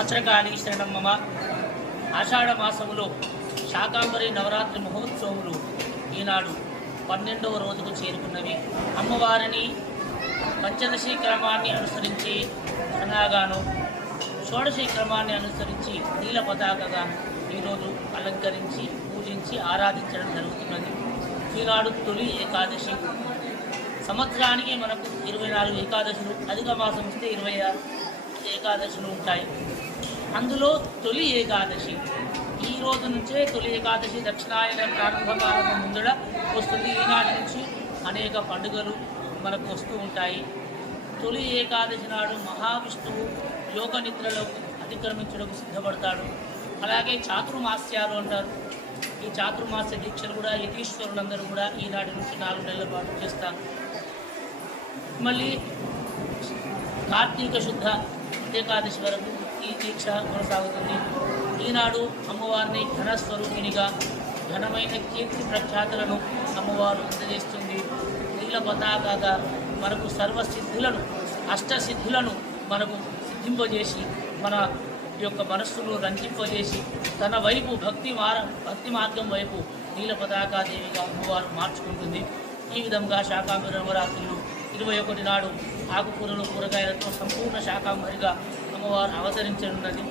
భద్రకాళి శరణం మమ ఆషాఢ మాసములో శాకాంబరి నవరాత్రి మహోత్సవములు ఈనాడు పన్నెండవ రోజుకు చేరుకున్నవి. అమ్మవారిని పంచదశి క్రమాన్ని అనుసరించి సనాగాను షోడశి క్రమాన్ని అనుసరించి నీల పతాకగా ఈరోజు అలంకరించి పూజించి ఆరాధించడం జరుగుతున్నది. ఈనాడు తొలి ఏకాదశి. సంవత్సరానికి మనకు ఇరవై నాలుగు ఏకాదశులు. అధిక మాసం వస్తే ఇరవై ఆరు. ఏకాదశులు ఉంటాయి అందులో తొలి ఏకాదశి. ఈ రోజు నుంచే తొలి ఏకాదశి దక్షిణాయన ప్రారంభకాలం ముందర వస్తుంది ఈనాటి నుంచి అనేక పండుగలు మనకు వస్తూ ఉంటాయి. తొలి ఏకాదశి నాడు మహావిష్ణువు యోగ నిద్రలో అతిక్రమించడానికి సిద్ధపడతాడు. అలాగే చాతుర్మాస్యాలు అంటారు. ఈ చాతుర్మాస్య దీక్షలు కూడా యతీశ్వరులందరూ కూడా ఈనాటి నుంచి నాలుగు నెలల పాటు చేస్తారు. మళ్ళీ కార్తీక శుద్ధ ఏకాదశి వరకు ఈ దీక్ష కొనసాగుతుంది. ఈనాడు అమ్మవారిని ఘనస్వరూపిణిగా ఘనమైన కీర్తి ప్రఖ్యాతులను అమ్మవారు అందజేస్తుంది. నీల పతాకగా మనకు సర్వసిద్ధులను అష్టసిద్ధులను మనకు సిద్ధింపజేసి మన యొక్క మనస్సును రంజింపజేసి తన వైపు భక్తి మార భక్తి మార్గం వైపు నీల పతాకాదేవిగా అమ్మవారు మార్చుకుంటుంది. ఈ విధంగా శాకాంబరి నవరాత్రులు ఇరవై ఒకటి నాడు ఆకుకూరలు కూరగాయలతో సంపూర్ణ శాకాంబరిగా అమ్మవారు అవతరించనున్నది.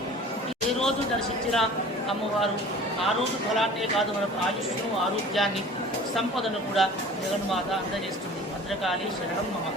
ఏ రోజు దర్శించిన అమ్మవారు ఆ రోజు ఫలాన్నే కాదు మనకు ఆయుష్ను ఆరోగ్యాన్ని సంపదను కూడా జగన్మాత అందజేస్తుంది. భద్రకాళి శరణం మమ.